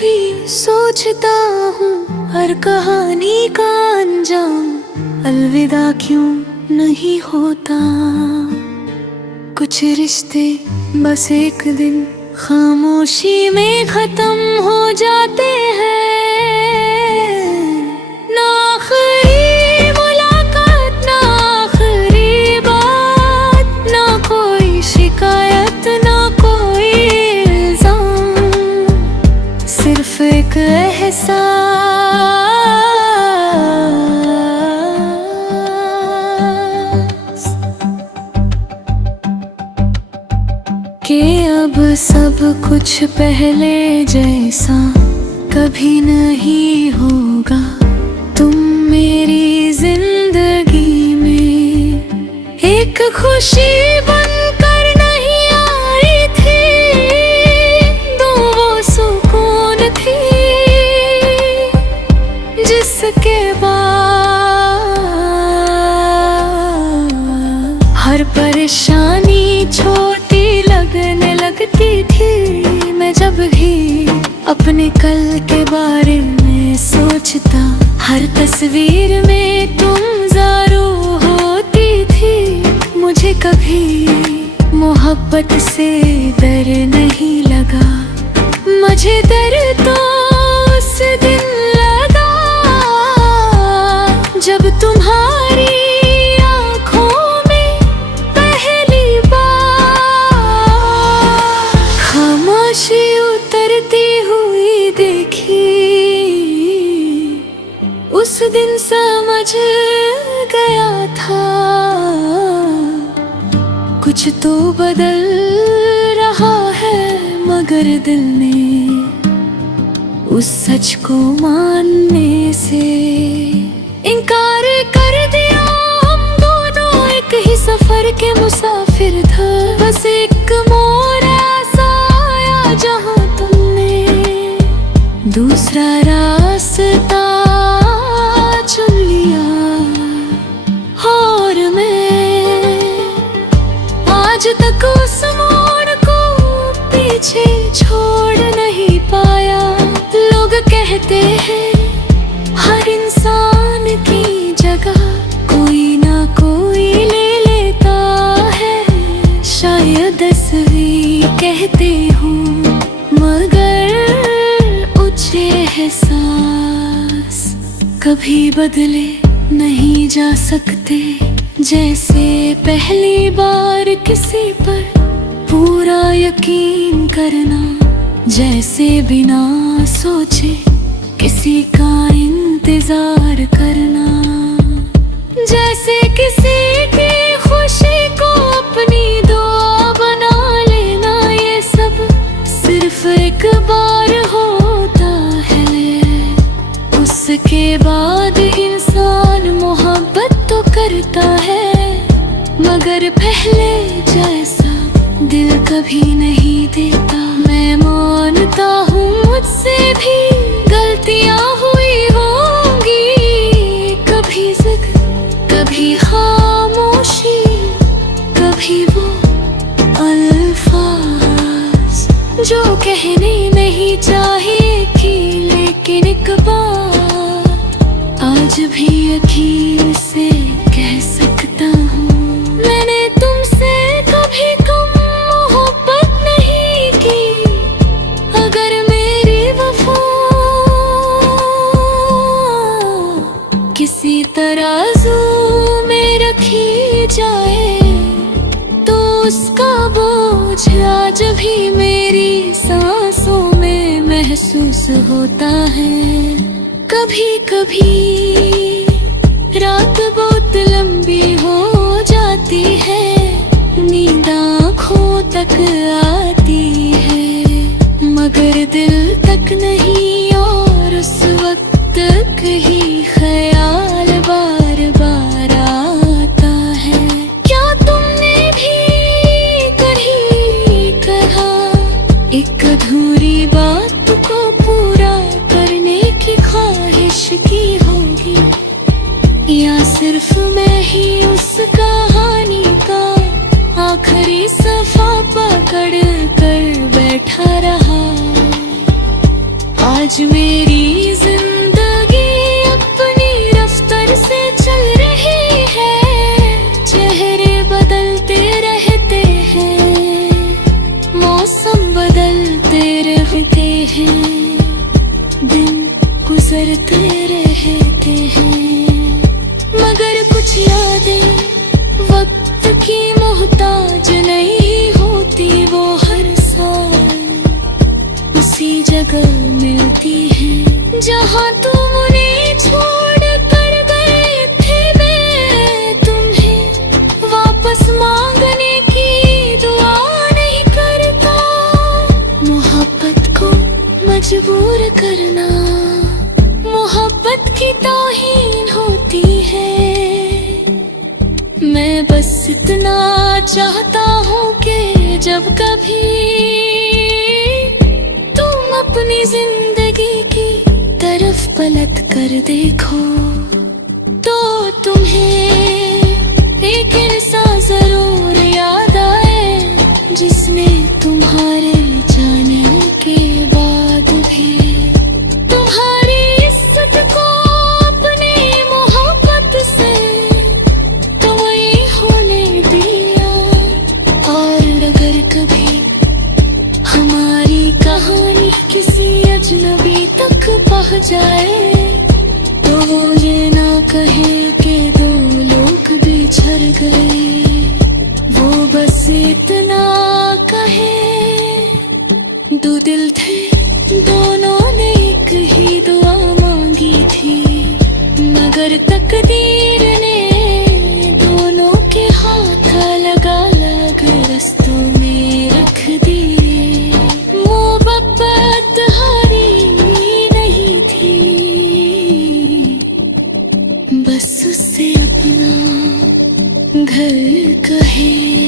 कभी सोचता हूँ हर कहानी का अंजाम अलविदा क्यों नहीं होता। कुछ रिश्ते बस एक दिन खामोशी में खत्म हो जाते हैं। ना आखिरी मुलाकात, ना आखिरी बात, ना कोई शिकायत, ना कोई इल्जाम, सिर्फ एक एहसास कि अब सब कुछ पहले जैसा कभी नहीं होगा। तुम मेरी जिंदगी में एक खुशी बनकर नहीं आई थी, दो वो सुकून थी जिसके बाद हर परेशानी छोटी लगने लगती थी। मैं जब भी अपने कल के बारे में सोचता, हर तस्वीर में तुम ज़ारू होती थी। मुझे कभी मोहब्बत से डर नहीं लगा, मुझे डर तो उस दिन लगा जब तुम्हारी आँखों में पहली बार खामोशी उतरती हुई देखी। उस दिन समझ गया था कुछ तो बदल रहा है, मगर दिल ने उस सच को मानने से इनकार कर दिया। हम दोनों एक ही सफर के मुसाफिर थे, बस एक मोड़ ऐसा आया जहां तुमने दूसरा रास्ता चुन लिया। और मैं आज तक उस मोड़ को पीछे छोड़ नहीं पाया। लोग कहते हैं हर इंसान की जगह कोई ना कोई ले लेता है, शायद असली कहते हूँ, मगर कुछ एहसास कभी बदले नहीं जा सकते। जैसे पहली बार किसी पर पूरा यकीन करना, जैसे बिना सोचे किसी का इंतजार करना, जैसे किसी की खुशी को अपनी दुआ बना लेना। ये सब सिर्फ एक बार होता है, उसके बाद इंसान मोहब्बत तो करता है, मगर पहले जैसा दिल कभी नहीं देता। मैं मानता हूँ मुझसे भी गलतियाँ हुई होंगी, कभी जिद, कभी खामोशी, कभी वो अल्फाज जो कहने नहीं चाहिए कि, लेकिन एक बात आज भी यकीन से कह सकता हूँ, मैंने तुमसे कभी कम मोहब्बत नहीं की। अगर मेरी वफा किसी तराजू में रखी जाए, तो उसका बोझ आज भी मेरी सांसों में महसूस होता है। कभी कभी रात बहुत लंबी हो जाती है, नींद आँखों तक आती है, मगर दिल तक नहीं, और उस वक्त तक ही ख्याल बार बार आता है। क्या तुमने भी कभी कहा एक अधूरी बात को पूरा करने की ख्वाहिश की होगी, या सिर्फ मैं ही उस कहानी का आखिरी सफा पकड़ कर बैठा रहा। आज मेरी जिंदगी अपनी रफ्तार से चल रही है। चेहरे बदलते रहते हैं, मौसम बदलते रहते हैं, दिन गुजरते रहते हैं, मगर कुछ यादें वक्त की मोहताज नहीं होती। वो हर साल उसी जगह मिलती है जहाँ तुम उन्हें छोड़ कर गए थे। मैं तुम्हें वापस मांगने की दुआ नहीं करता। मोहब्बत को मजबूर करना मोहब्बत की तौहीन होती है। मैं बस इतना चाहता हूँ कि जब कभी तुम अपनी जिंदगी की तरफ पलट कर देखो तो तुम्हें एक इंसान जरूर याद आए जिसने तुम्हारे जाने के बाद भी तुम्हारी इज्जत को अपनी मोहब्बत से तो वही होने दिया। और अगर कभी हमारी कहानी किसी अजनबी तक पहुंच जाए तो वो ये ना कहे कि दो लोग बिछड़ गए। वो बस इतना कहे दो दिल थे, दोनों ने एक ही दुआ मांगी थी, मगर तकदीर ने दोनों के हाथ अलग अलग रास्तों में रख दिए। मोहब्बत हारी नहीं थी, बस उससे अपना घर कहे।